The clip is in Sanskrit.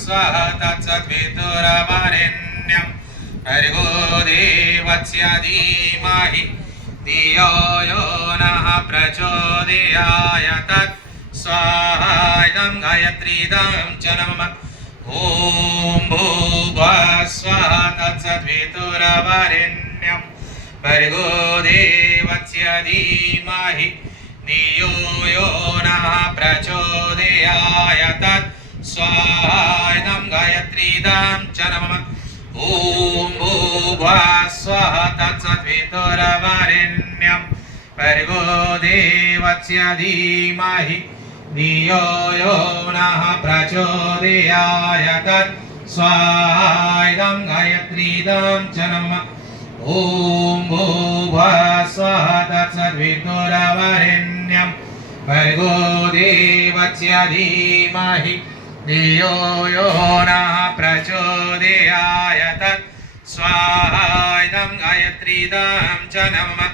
स्वः तत्सवितुर्वरेण्यं भर्गो देवस्य धीमहि धियो यो नः प्रचोदयात् स्वाहा इदं गायत्रीदं च नमः ॐ भूर्भुवः स्वः तत्सवितुर्वरेण्यं भर्गो देवस्य धीमहि धियो यो नः प्रचोदयात् स्वाहा इदं गायत्रीदं च नमः ॐ भूर्भुवः स्वः तत्सवितुर्वरेण्यं भर्गो देवस्य धीमहि धियो यो नः प्रचोदयात् स्वाहा इदं गायत्रीदं च नमः ॐ भूर्भुवः स्वः तत्सवितुर्वरेण्यं भर्गो देवस्य धीमहि धियो यो नः प्रचोदयात् स्वाहा इदं गायत्रीदं च नमः